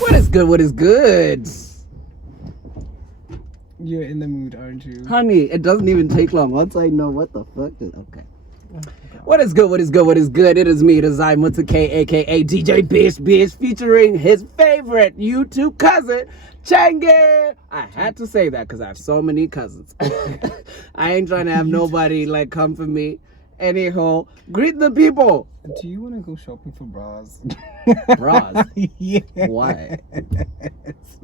What is good? What is good? You're in the mood, aren't you? Honey, it doesn't even take long. Once I know what the fuck is... Okay. What is good? What is good? What is good? It is me, it is I, Mutake, aka DJ Bish, featuring his favorite YouTube cousin, Chenge. I had to say that because I have so many cousins. I ain't trying to have nobody like come for me. Anyhow, greet the people. Do you want to go shopping for bras? Bras? Yeah. Why? That's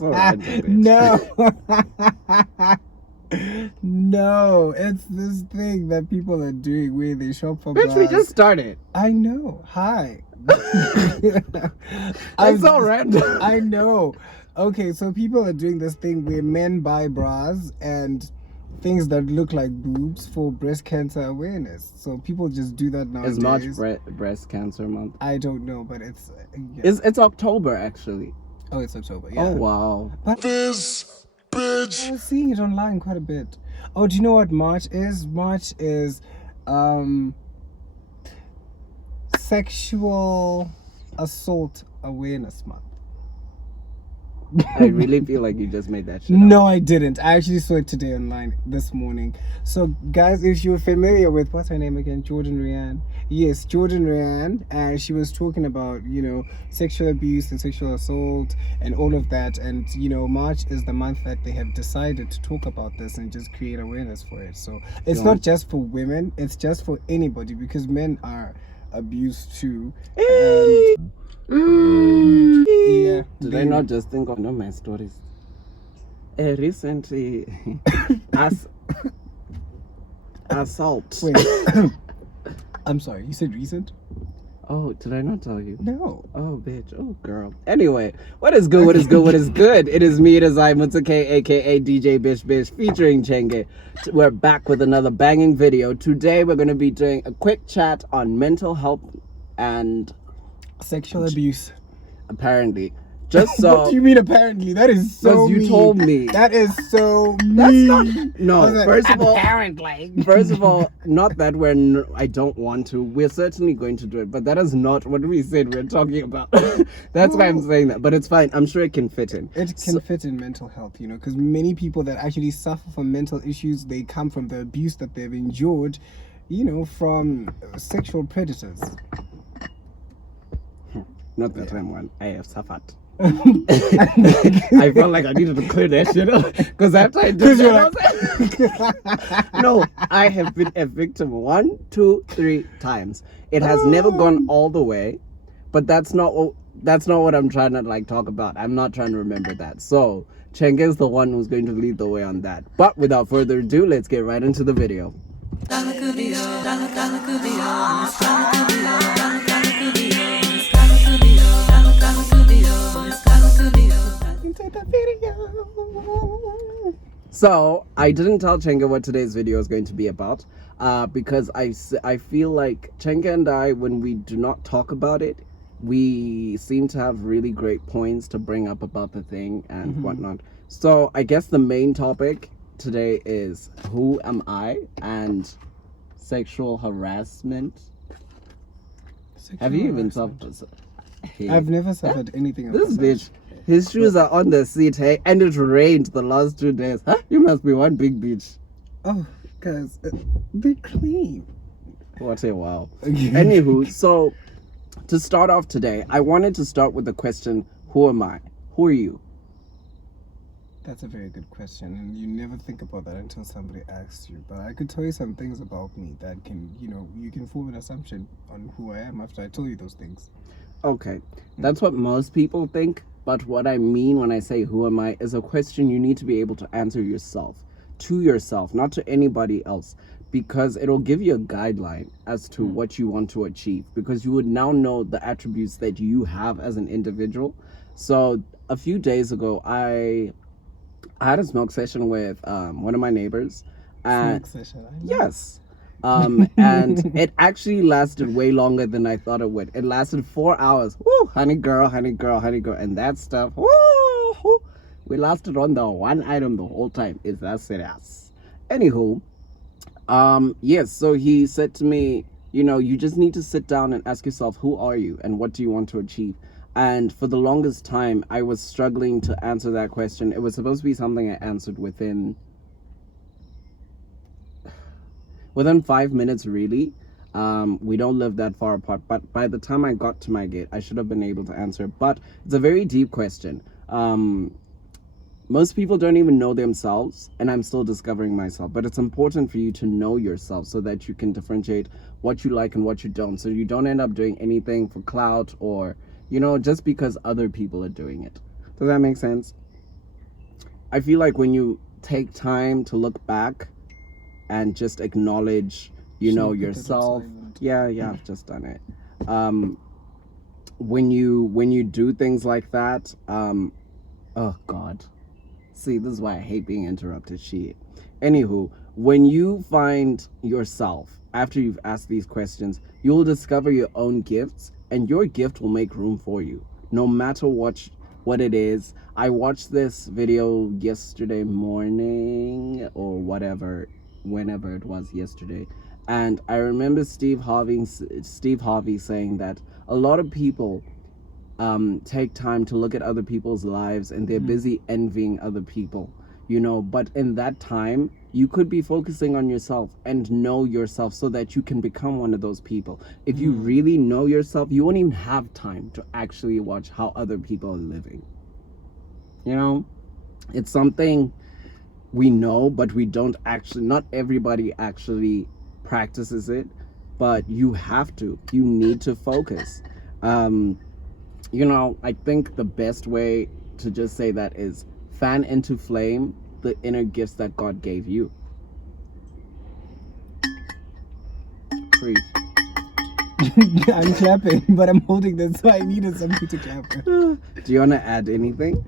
so random, bitch. No, it's this thing that people are doing where they shop for bras. Bitch, we just started. I know. Hi. It's so random. I know. Okay, so people are doing this thing where men buy bras and things that look like boobs for breast cancer awareness. So people just do that nowadays. Is March breast cancer month? I don't know, but it's... It's October, actually. Oh, it's October, yeah. Oh, wow. But This bitch. I was seeing it online quite a bit. Oh, do you know what March is? March is Sexual Assault Awareness Month. I really feel like you just made that shit up. No, I didn't. I actually saw it today online this morning. So, guys, if you're familiar with, what's her name again? Jordan Ryan. Yes, Jordan Ryan. And she was talking about, sexual abuse and sexual assault and all of that. And, March is the month that they have decided to talk about this and just create awareness for it. So, it's not just for women. It's just for anybody because men are abused too. Yeah. Did I not just think of my stories? Recently, assault. Wait. I'm sorry, you said recent? Oh, did I not tell you? No. Oh, bitch. Oh, girl. Anyway, what is good? What is good? What is good? It is me, it is I, Mutake, aka DJ Bish, featuring Chenge. We're back with another banging video. Today, we're going to be doing a quick chat on mental health and sexual abuse. Apparently. Just so... What do you mean apparently? That is so mean. Because you told me. That is so mean. That's not... No, first of all, not that I don't want to. We're certainly going to do it. But that is not what we said we're talking about. That's why I'm saying that. But it's fine. I'm sure it can fit in. It can fit in mental health, because many people that actually suffer from mental issues, they come from the abuse that they've endured, from sexual predators. Not that time one. I have suffered. I felt like I needed to clear that shit up because after I did that, no, I have been a victim 1, 2, 3 times. It has never gone all the way, but that's not what I'm trying to talk about. I'm not trying to remember that. So Chenge is the one who's going to lead the way on that. But without further ado, let's get right into the video. So I didn't tell Chenge what today's video is going to be about because I feel like Chenge and I, when we do not talk about it, we seem to have really great points to bring up about the thing and whatnot. So I guess the main topic today is who am I and sexual harassment. Have you even suffered? Hey. I've never suffered anything of this bitch. His shoes are on the seat, hey, and it rained the last 2 days. Huh? You must be one big bitch. Oh, guys, be clean. What a wow. Anywho, so to start off today, I wanted to start with the question, who am I? Who are you? That's a very good question, and you never think about that until somebody asks you. But I could tell you some things about me that can, you can form an assumption on who I am after I tell you those things. Okay, that's what most people think. But what I mean when I say who am I is a question you need to be able to answer to yourself, not to anybody else, because it'll give you a guideline as to what you want to achieve, because you would now know the attributes that you have as an individual. So a few days ago, I had a smoke session with one of my neighbors. Smoke session? Yes. And it actually lasted way longer than I thought it would. It lasted 4 hours. Woo, honey girl, and that stuff. Woo, we lasted on the one item the whole time. Is that serious? Anywho, yes. So he said to me, You know, you just need to sit down and ask yourself, who are you and what do you want to achieve? And for the longest time, I was struggling to answer that question. It was supposed to be something I answered within 5 minutes, really. We don't live that far apart, but by the time I got to my gate, I should have been able to answer. But it's a very deep question. Most people don't even know themselves, and I'm still discovering myself. But it's important for you to know yourself so that you can differentiate what you like and what you don't. So you don't end up doing anything for clout or, just because other people are doing it. Does that make sense? I feel like when you take time to look back and just acknowledge, yourself. Yeah, I've just done it. When you do things like that, oh God. See, this is why I hate being interrupted. Shit. Anywho, when you find yourself after you've asked these questions, you will discover your own gifts, and your gift will make room for you, no matter what it is. I watched this video yesterday morning or whenever it was yesterday, and I remember Steve Harvey saying that a lot of people take time to look at other people's lives, and they're busy envying other people, but in that time you could be focusing on yourself and know yourself so that you can become one of those people. If you really know yourself, you won't even have time to actually watch how other people are living. It's something we know, but we don't actually, not everybody actually practices it, but you need to focus. I think the best way to just say that is fan into flame the inner gifts that God gave you. Preach. I'm clapping, but I'm holding this, so I needed something to clap. Do you want to add anything?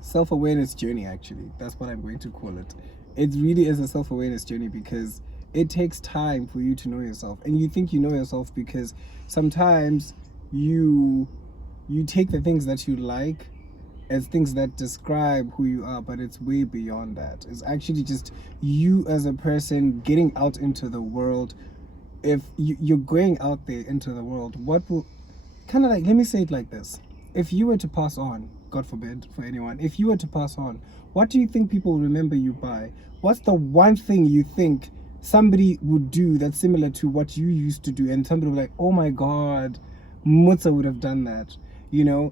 Self-awareness journey, actually. That's what I'm going to call it. It really is a self-awareness journey, because it takes time for you to know yourself. And you think you know yourself because sometimes you take the things that you like as things that describe who you are, but it's way beyond that. It's actually just you as a person getting out into the world. If you're going out there into the world, what will kind of like, let me say it like this. If you were to pass on, God forbid for anyone, if you were to pass on, what do you think people will remember you by? What's the one thing you think somebody would do that's similar to what you used to do, and somebody would be like, oh my God, Mutsa would have done that?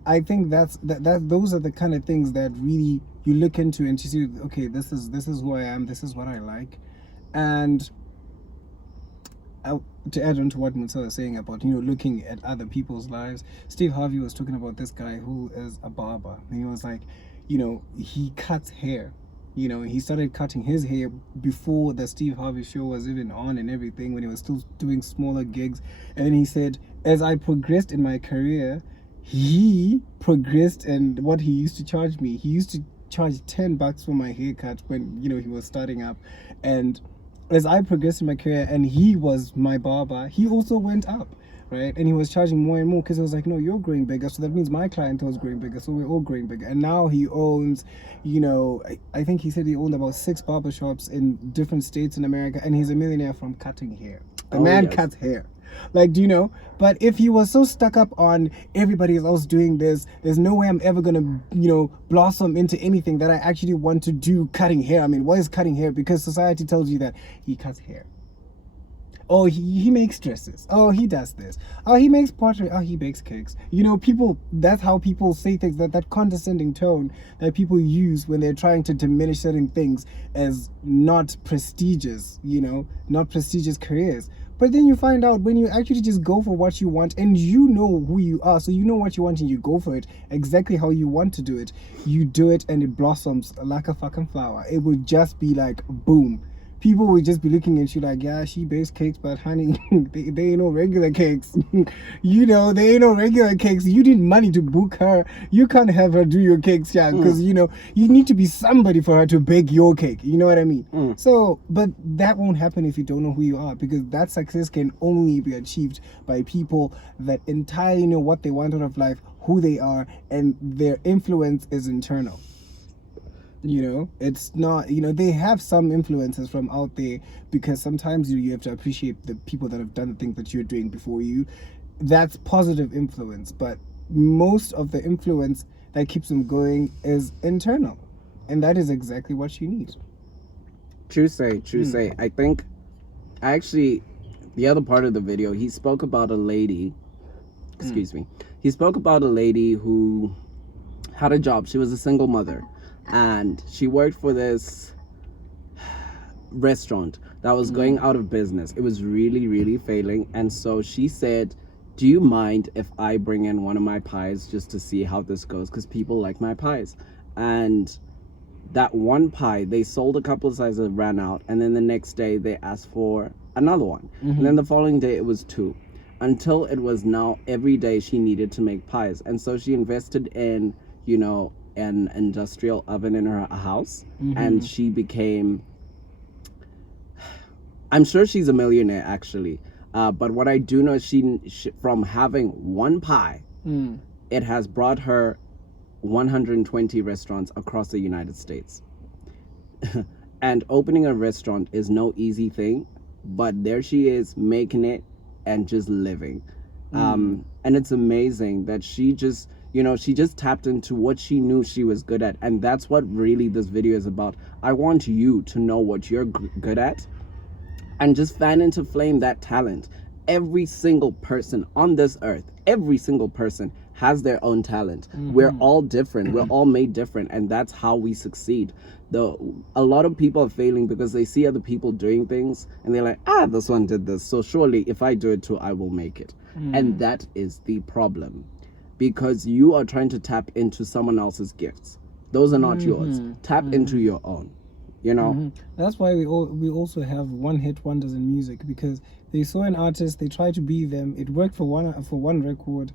I think that those are the kind of things that really you look into and you see, okay, this is who I am, this is what I like. And to add on to what Mutsa was saying about looking at other people's lives, Steve Harvey was talking about this guy who is a barber, and he was like, he cuts hair. He started cutting his hair before the Steve Harvey show was even on and everything, when he was still doing smaller gigs. And then he said, as I progressed in my career, he progressed, and what he used to charge me, he used to charge $10 for my haircut when, he was starting up. And as I progressed in my career and he was my barber, he also went up. Right? And he was charging more and more, because it was like, no, you're growing bigger, so that means my clientele is growing bigger, so we're all growing bigger. And now he owns, I think he said he owned about 6 barbershops in different states in America, and he's a millionaire from cutting hair. The man cuts hair. Like, do you know? But if he was so stuck up on everybody else doing this, there's no way I'm ever gonna, blossom into anything that I actually want to do cutting hair. I mean, what is cutting hair? Because society tells you that he cuts hair. Oh, he makes dresses. Oh, he does this. Oh, he makes pottery. Oh, he bakes cakes. People, that's how people say things, that condescending tone that people use when they're trying to diminish certain things as not prestigious, not prestigious careers. But then you find out when you actually just go for what you want, and you know who you are, so you know what you want and you go for it exactly how you want to do it. You do it and it blossoms like a fucking flower. It would just be like, boom. People would just be looking at you like, yeah, she bakes cakes, but honey, they ain't no regular cakes. They ain't no regular cakes. You need money to book her. You can't have her do your cakes, yeah, because, you need to be somebody for her to bake your cake. You know what I mean? So, but that won't happen if you don't know who you are, because that success can only be achieved by people that entirely know what they want out of life, who they are, and their influence is internal. It's not, they have some influences from out there, because sometimes you have to appreciate the people that have done the things that you're doing before you. That's positive influence, but most of the influence that keeps them going is internal, and that is exactly what you need. True say. I think, actually, the other part of the video, he spoke about a lady, excuse me, he spoke about a lady who had a job. She was a single mother, and she worked for this restaurant that was going out of business. It was really, really failing. And so she said, do you mind if I bring in one of my pies just to see how this goes? Because people like my pies. And that one pie, they sold a couple of sizes, ran out. And then the next day they asked for another one. And then the following day it was 2. Until it was now every day she needed to make pies. And so she invested in, an industrial oven in her house. And she became, I'm sure she's a millionaire actually. But what I do know is she from having one pie, it has brought her 120 restaurants across the United States. And opening a restaurant is no easy thing, but there she is making it and just living. And it's amazing that she just tapped into what she knew she was good at. And that's what really this video is about. I want you to know what you're good at and just fan into flame that talent. Every single person on this earth, every single person has their own talent. We're all different. We're all made different, and that's how we succeed. A lot of people are failing because they see other people doing things and they're like, this one did this, so surely if I do it too, I will make it. And that is the problem, because you are trying to tap into someone else's gifts. Those are not yours. Tap into your own. That's why we also have one-hit wonders in music, because they saw an artist, they tried to be them, it worked for one record,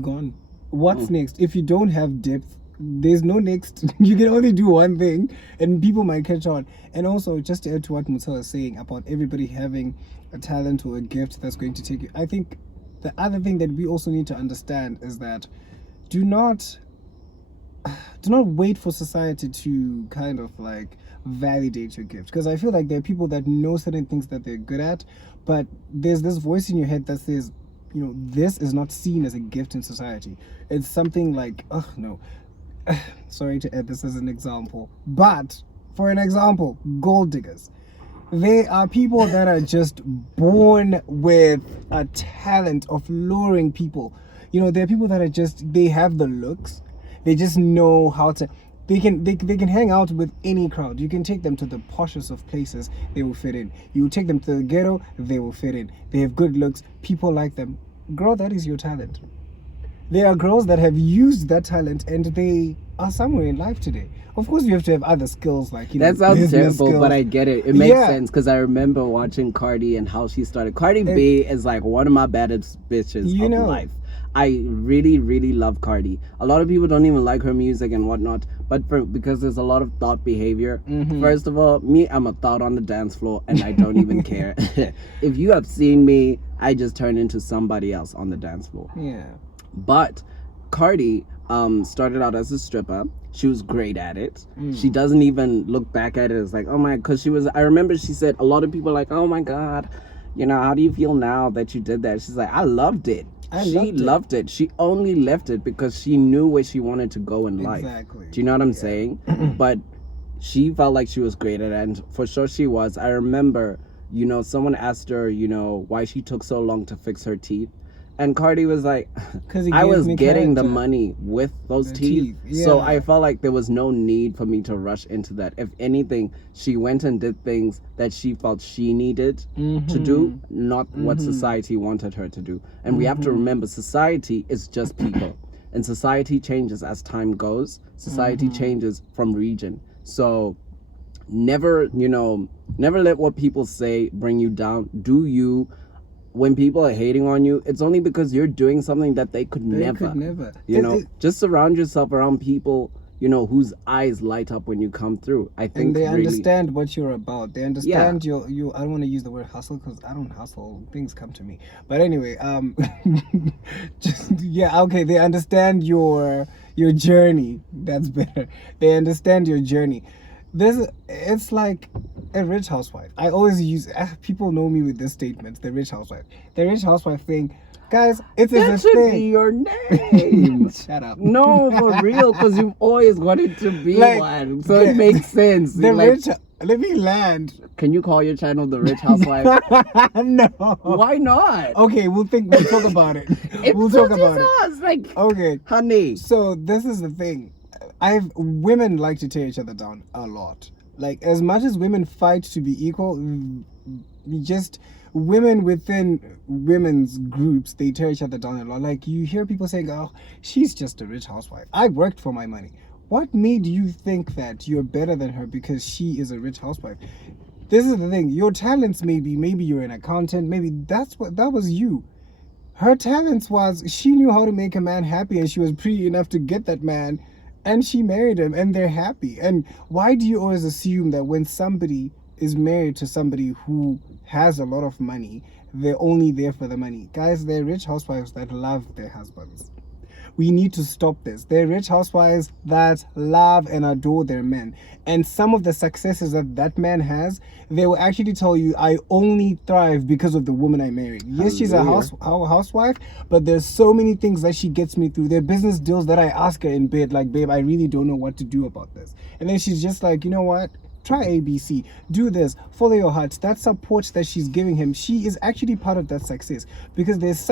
gone. What's next? If you don't have depth, there's no next. You can only do one thing and people might catch on. And also, just to add to what Mutsal is saying about everybody having a talent or a gift that's going to take you, I think the other thing that we also need to understand is that do not wait for society to kind of like validate your gift, because I feel like there are people that know certain things that they're good at, but there's this voice in your head that says, this is not seen as a gift in society. It's something like, no. Sorry to add this as an example, but for an example, gold diggers. They are people that are just born with a talent of luring people. There are people that are they have the looks. They just know how to. They can hang out with any crowd. You can take them to the poshest of places, they will fit in. You take them to the ghetto, they will fit in. They have good looks. People like them. Girl, that is your talent. There are girls that have used that talent and they are somewhere in life today. Of course, you have to have other skills like that sounds terrible, skills. But I get it. It makes sense because I remember watching Cardi and how she started. Cardi B is like one of my baddest bitches of life. I really, really love Cardi. A lot of people don't even like her music and whatnot, but because there's a lot of thought behavior. First of all, I'm a thought on the dance floor and I don't even care. If you have seen me, I just turn into somebody else on the dance floor. Yeah. But Cardi started out as a stripper. She was great at it. She doesn't even look back at it as like, oh my, because I remember she said, a lot of people are like, oh my God, how do you feel now that you did that? She's like, I loved it. She loved it. She only left it because she knew where she wanted to go in life. Exactly. Do you know what I'm saying? But she felt like she was great at it, and for sure she was. I remember, someone asked her, why she took so long to fix her teeth. And Cardi was like, I was getting the money with those teeth. Yeah. So I felt like there was no need for me to rush into that. If anything, she went and did things that she felt she needed to do, not what society wanted her to do. And we have to remember, society is just people. And society changes as time goes. Society changes from region. So never let what people say bring you down. Do you. When people are hating on you, it's only because you're doing something that they could never. Just surround yourself around people, whose eyes light up when you come through. I think and they understand what you're about. They understand your I don't want to use the word hustle because I don't hustle. Things come to me. But anyway, they understand your your journey. That's better. They understand your journey. It's like a rich housewife. I always use, people know me with this statement, the rich housewife. The rich housewife thing. Guys, it's That a should thing. be your name. Shut up. No, for real, because you've always wanted to be Like, one. So it makes sense. The Like, rich, let me land. can you call your channel The Rich Housewife? No. Why not? Okay, we'll talk about it. It's We'll so talk about it. Jesus, like, Okay. honey. So this is the thing. Women like to tear each other down a lot. Like, as much as women fight to be equal, just women within women's groups, they tear each other down a lot. Like, you hear people saying, oh, she's just a rich housewife. I worked for my money. What made you think that you're better than her because she is a rich housewife? This is the thing. Your talents maybe you're an accountant, maybe that was you. Her talents was she knew how to make a man happy, and she was pretty enough to get that man, and she married him, and they're happy. And why do you always assume that when somebody is married to somebody who has a lot of money, they're only there for the money? Guys, they're rich housewives that love their husbands. We need to stop this. They're rich housewives that love and adore their men. And some of the successes that man has, they will actually tell you, I only thrive because of the woman I married. Yes, she's a housewife, but there's so many things that she gets me through. There are business deals that I ask her in bed, like, babe, I really don't know what to do about this. And then she's just like, you know what? Try ABC, do this, follow your heart. That support that she's giving him, she is actually part of that success, because there's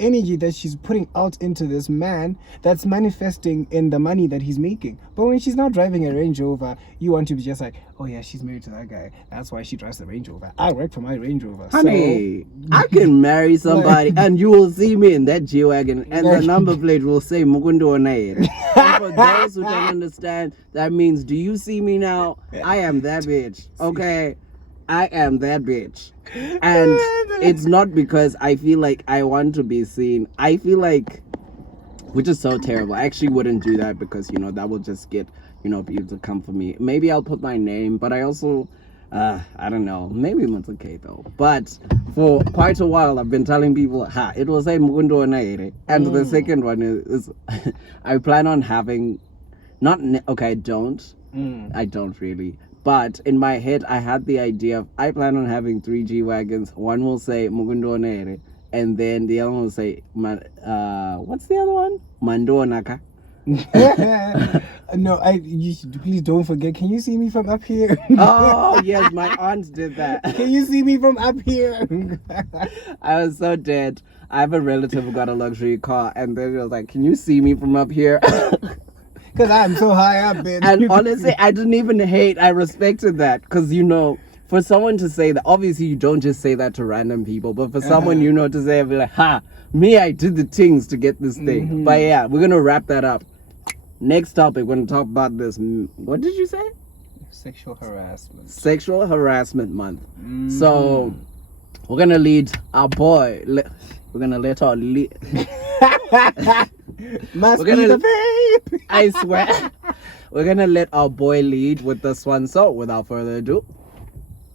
energy that she's putting out into this man that's manifesting in the money that he's making. But when she's not driving a Range Rover, you want to be just like, oh yeah, she's married to that guy, that's why she drives the Range Rover. I work for my Range Rover. Honey, I can marry somebody and you will see me in that G-Wagon and the number plate will say Mugundo Onaire. And for those who don't understand, that means, do you see me now? I am that bitch, okay? I am that bitch. And it's not because I feel like I want to be seen. I feel like, which is so terrible. I actually wouldn't do that because, that will just get, people to come for me. Maybe I'll put my name, but I also, I don't know. Maybe it's okay though. But for quite a while, I've been telling people, it will say Mugundo Onaire. And the second one is I plan on having, I don't. I don't really. But in my head, I had the idea of, I plan on having 3 G-Wagons. One will say Mugundo Onaire, and then the other one will say, what's the other one? Mando Naka. No, please don't forget. Can you see me from up here? Oh yes, my aunt did that. Can you see me from up here? I was so dead. I have a relative who got a luxury car, and then it was like, can you see me from up here? Because I'm so high up, bitch. And honestly, I didn't even hate. I respected that, because for someone to say that, obviously you don't just say that to random people, but for someone to say, be like, me, I did the things to get this thing. Mm-hmm. But yeah, we're gonna wrap that up. Next topic, we're gonna talk about this. What did you say? Sexual harassment. Sexual Harassment Month. So we're gonna lead our boy. We're gonna let our lead. Must We're be gonna- the babe. I swear, we're gonna let our boy lead with this one. So without further ado,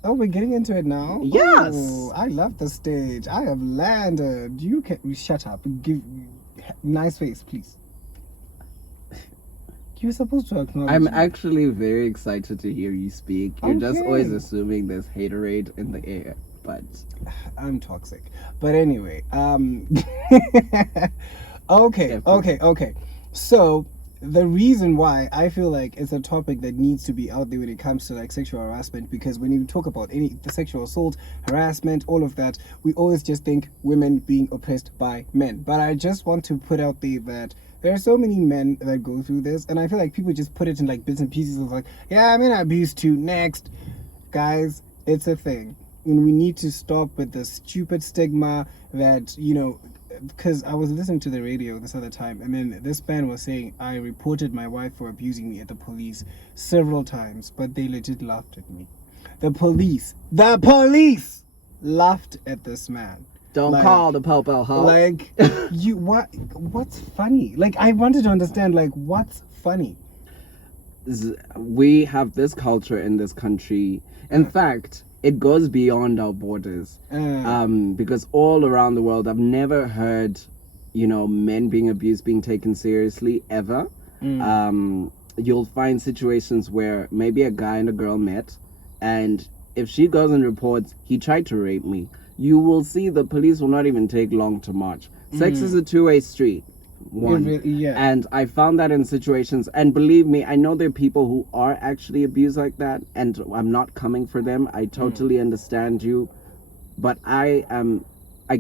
Oh, we're getting into it now? Yes. Oh, I love the stage. I have landed. You can shut up. Give nice face, please. You're supposed to acknowledge I'm me. actually very excited to hear you speak. You're just always Okay. assuming there's haterade in the air, but I'm toxic. But anyway, okay. So the reason why I feel like it's a topic that needs to be out there when it comes to like sexual harassment, because when you talk about the sexual assault, harassment, all of that, we always just think women being oppressed by men. But I just want to put out there that there are so many men that go through this, and I feel like people just put it in like bits and pieces of like, yeah, I'm in abuse too. Next, guys, it's a thing. And we need to stop with the stupid stigma that, because I was listening to the radio this other time, and then this man was saying, I reported my wife for abusing me at the police several times, but they legit laughed at me. The police laughed at this man. don't call the Popo ho. Like, what's funny? Like, I wanted to understand, like, what's funny? We have this culture in this country. In fact, it goes beyond our borders. Because all around the world, I've never heard men being abused being taken seriously ever. You'll find situations where maybe a guy and a girl met, and if she goes and reports, he tried to rape me, you will see the police will not even take long to march. Sex is a two-way street. And I found that in situations, and believe me, I know there are people who are actually abused like that, and I'm not coming for them. I totally understand you, but I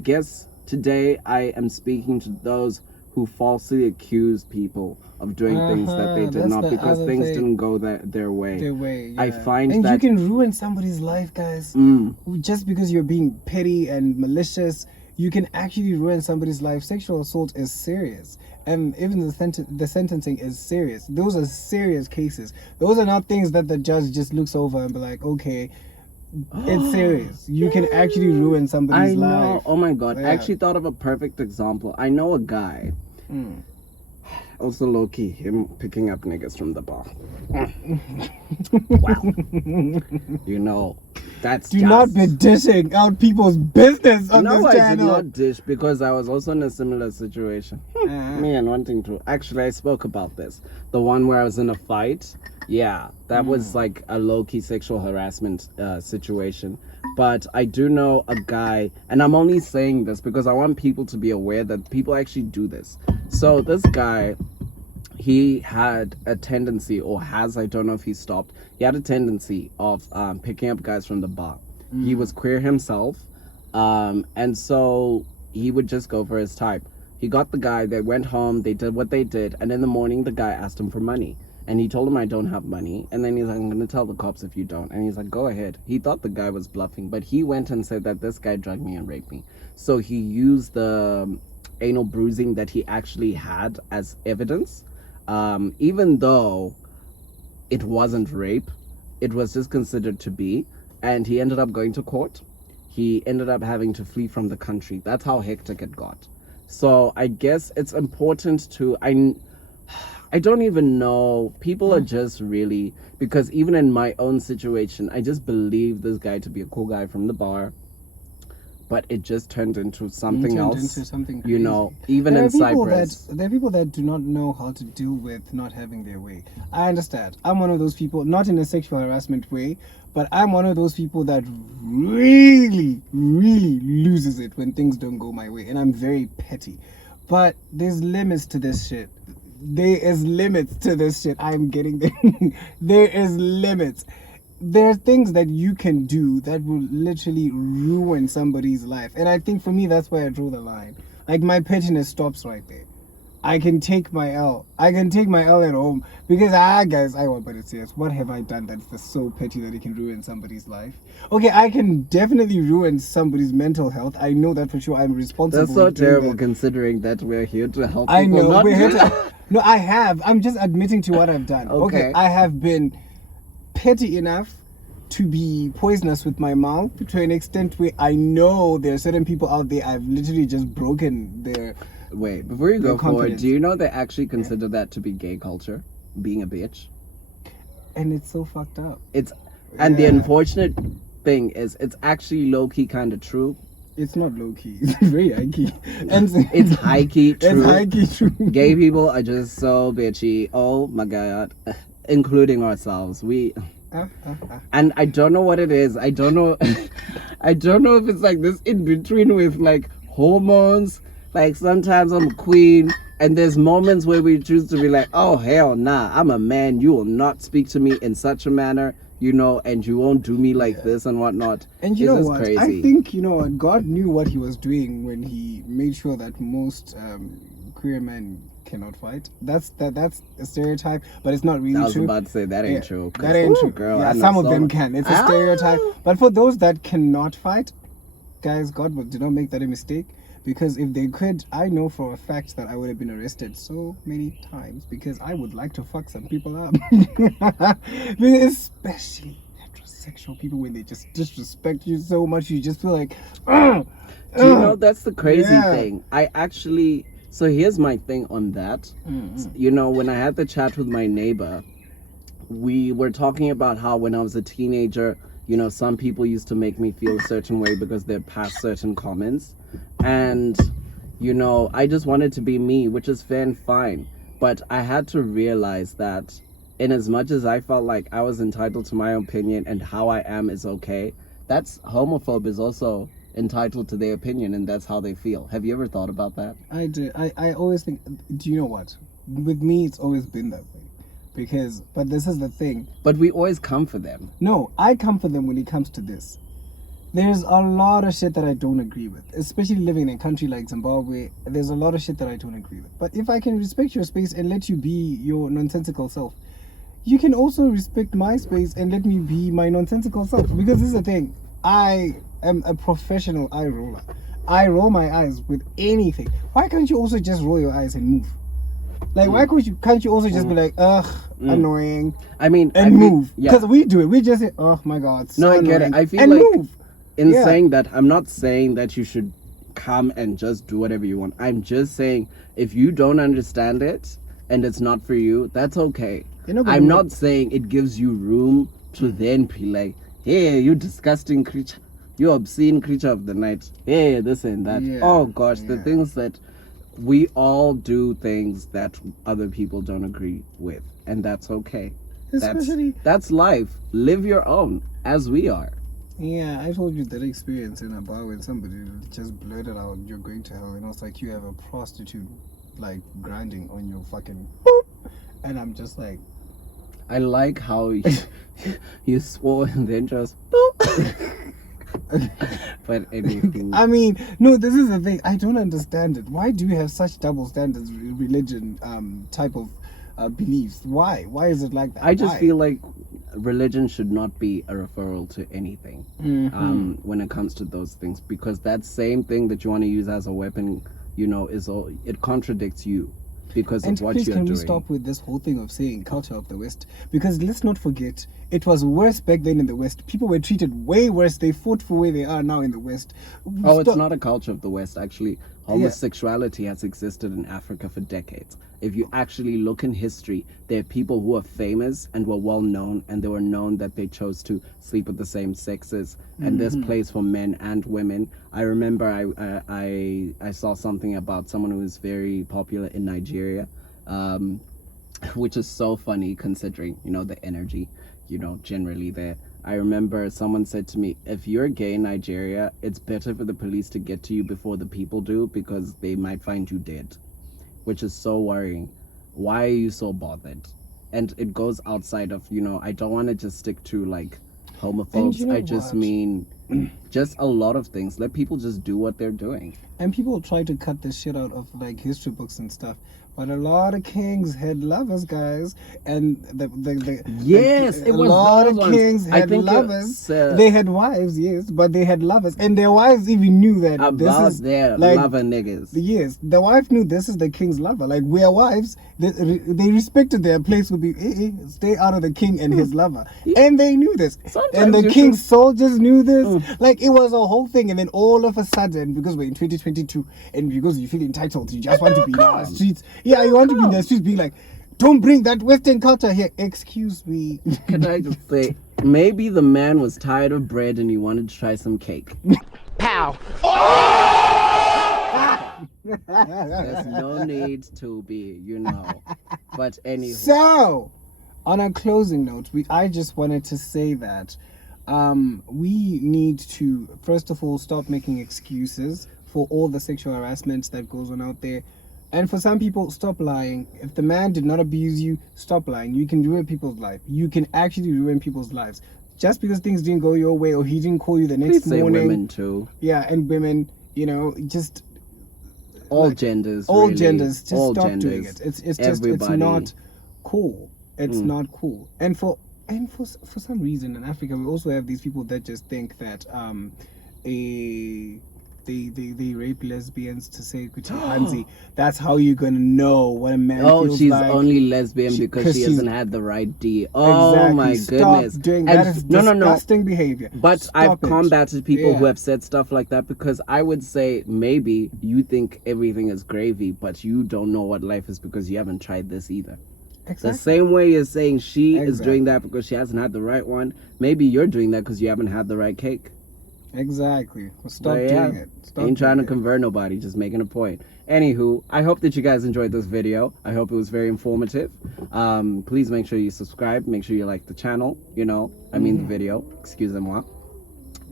guess today I am speaking to those who falsely accuse people of doing things that they did not, because things didn't go their way. I find and that you can ruin somebody's life, guys, just because you're being petty and malicious. You can actually ruin somebody's life. Sexual assault is serious, and even the sentencing is serious. Those are serious cases. Those are not things that the judge just looks over and be like, okay, it's serious. You can actually ruin somebody's life. Oh my god, I actually thought of a perfect example. I know a guy, also low-key, him picking up niggas from the bar. Wow. That's Do not be dishing out people's business on this channel. No, I did not dish, because I was also in a similar situation. Me and wanting to. Actually, I spoke about this. The one where I was in a fight. Yeah, that was like a low-key sexual harassment situation. But I do know a guy, and I'm only saying this because I want people to be aware that people actually do this. So this guy, he had a tendency, or has, I don't know if he stopped, he had a tendency of picking up guys from the bar. He was queer himself, and so he would just go for his type. He got the guy, they went home, they did what they did, and in the morning the guy asked him for money. And he told him, I don't have money. And then he's like, I'm going to tell the cops if you don't. And he's like, go ahead. He thought the guy was bluffing, but he went and said that this guy drugged me and raped me. So he used the anal bruising that he actually had as evidence. Even though it wasn't rape, it was just considered to be. And he ended up going to court. He ended up having to flee from the country. That's how hectic it got. So I guess it's important to... I don't even know. People are just really... Because even in my own situation, I just believe this guy to be a cool guy from the bar. But it just turned into something else. Into something crazy. You know, even in Cyprus. There are people that do not know how to deal with not having their way. I understand. I'm one of those people, not in a sexual harassment way, but I'm one of those people that really, really loses it when things don't go my way. And I'm very petty. But there's limits to this shit. There is limits to this shit. I'm getting there. There is limits. There are things that you can do that will literally ruin somebody's life. And I think for me, that's where I draw the line. Like, my pettiness stops right there. I can take my L. I can take my L at home. Because, guys, I want better serious. What have I done that's just so petty that it can ruin somebody's life? Okay, I can definitely ruin somebody's mental health. I know that for sure. I'm responsible. That's so terrible considering that we're here to help people. I know. We're here to... No, I have. I'm just admitting to what I've done. Okay. I have been petty enough to be poisonous with my mouth to an extent where I know there are certain people out there I've literally just broken their... Wait, before you go forward, do you know they actually consider that to be gay culture? Being a bitch? And it's so fucked up. And the unfortunate thing is, it's actually low-key kind of true. It's not low-key. It's very high-key. And it's high-key true. It's high-key true. Gay people are just so bitchy. Oh my god. Including ourselves. And I don't know what it is. I don't know. I don't know if it's like this in between with like hormones. Like sometimes I'm a queen, and there's moments where we choose to be like, oh hell nah, I'm a man. You will not speak to me in such a manner, you know, and you won't do me like this and whatnot. And you know what? Crazy. I think, you know what, God knew what he was doing when he made sure that most queer men cannot fight. That's a stereotype, but it's not really true. I was about to say that ain't true. That ain't true. Girl, yeah, some of them can. It's a stereotype. But for those that cannot fight, guys, God did not make that a mistake. Because if they could, I know for a fact that I would have been arrested so many times, because I would like to fuck some people up. Especially heterosexual people, when they just disrespect you so much, you just feel like, do you know, that's the crazy thing. So here's my thing on that. You know, when I had the chat with my neighbor, we were talking about how when I was a teenager, you know, some people used to make me feel a certain way because they're past certain comments. And, you know, I just wanted to be me, which is fair and fine. But I had to realize that in as much as I felt like I was entitled to my opinion and how I am is okay, that's homophobe is also entitled to their opinion and that's how they feel. Have you ever thought about that? I do. I always think, do you know what? With me, it's always been that way. But this is the thing. But we always come for them. No, I come for them when it comes to this. There's a lot of shit that I don't agree with, especially living in a country like Zimbabwe. There's a lot of shit that I don't agree with. But if I can respect your space and let you be your nonsensical self, you can also respect my space and let me be my nonsensical self. Because this is the thing. I am a professional eye roller. I roll my eyes with anything. Why can't you also just roll your eyes and move? Like, why can't you also just be like, ugh, annoying, I mean, move? Yeah. Because we do it. We just say, oh my God, so No, I annoying, get it. I feel and like move. in Yeah. saying that, I'm not saying that you should come and just do whatever you want. I'm just saying if you don't understand it and it's not for you, that's okay. I'm not saying it gives you room to then be like, hey, you disgusting creature, you obscene creature of the night, hey, this and that. Yeah, Oh gosh, the yeah. things that we all do things that other people don't agree with, and that's okay. Especially, That's life. Live your own, as we are. yeah, I told you that experience in a bar when somebody just blurted out, you're going to hell, and I was like, you have a prostitute like grinding on your fucking boop. And I'm just like, I like how you swore and then just boop. But anywho, I mean, no, this is the thing. I don't understand it. Why do you have such double standards, religion type of beliefs? Why? Why is it like that? I just Why? feel like religion should not be a referral to anything when it comes to those things, because that same thing that you want to use as a weapon, you know, it contradicts you because And of what please, you're can doing. we stop with this whole thing of saying culture of the West? Because let's not forget, it was worse back then in the West. People were treated way worse. They fought for where they are now in the West. Oh, it's Stop- not a culture of the West, actually. Homosexuality has existed in Africa for decades. If you actually look in history, there are people who are famous and were well known, and they were known that they chose to sleep with the same sexes. And there's place for men and women. I remember I saw something about someone who is very popular in Nigeria, which is so funny considering, you know, the energy, you know, generally there. I remember someone said to me, if you're gay in Nigeria, it's better for the police to get to you before the people do, because they might find you dead, which is so worrying. Why are you so bothered? And it goes outside of, you know, I don't want to just stick to like homophobes. you know I just what? mean just a lot of things. Let people just do what they're doing. And people try to cut this shit out of like history books and stuff. But a lot of kings had lovers, guys, and Yes, it a was lot those of ones. kings I had think lovers. it's, They had wives, yes, but they had lovers, and their wives even knew that this about is their like, lover niggas. Yes, the wife knew this is the king's lover. Like, we are wives. They respected their place would be, stay out of the king and his lover. And they knew this. Sometimes And the you king's should- soldiers knew this. Like, it was a whole thing. And then all of a sudden, because we're in 2022, and because you feel entitled, you just want to be in our streets. Yeah, you want to be in the streets being like, don't bring that Western culture here. Excuse me. Can I just say, maybe the man was tired of bread and he wanted to try some cake. Pow. There's no need to be, you know. But anyway. So, on a closing note, I just wanted to say that we need to, first of all, stop making excuses for all the sexual harassment that goes on out there. And for some people, stop lying. If the man did not abuse you, stop lying. You can ruin people's life. You can actually ruin people's lives. Just because things didn't go your way or he didn't call you the next Please say morning. women too. Yeah, and women, you know, just All genders. all really. genders. Just all stop genders. doing it. It's just Everybody. it's not cool. It's not cool. And for some reason in Africa, we also have these people that just think that they rape lesbians to say Hansi. That's how you're gonna know what a man Oh, feels she's like. only lesbian because 'cause she she's- hasn't had the right D. Oh Exactly. my Stop goodness. doing And that. Is no. disgusting behavior. But Stop I've it. combated people who Yeah. have said stuff like that, because I would say maybe you think everything is gravy, but you don't know what life is because you haven't tried this either. Exactly. The same way you're saying she is Exactly. doing that because she hasn't had the right one, maybe you're doing that because you haven't had the right cake. Exactly. Well, stop But doing yeah, it. Stop ain't trying to doing it. convert nobody, just making a point. Anywho, I hope that you guys enjoyed this video. I hope it was very informative. Please make sure you subscribe. Make sure you like the channel. I mean the video. Excusez-moi.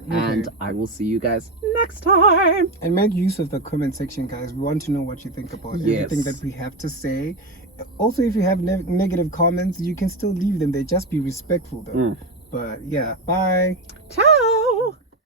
And Okay. I will see you guys next time. And make use of the comment section, guys. We want to know what you think about everything Yes. that we have to say. Also, if you have negative comments, you can still leave them there. Just be respectful, though. But yeah, bye. Ciao.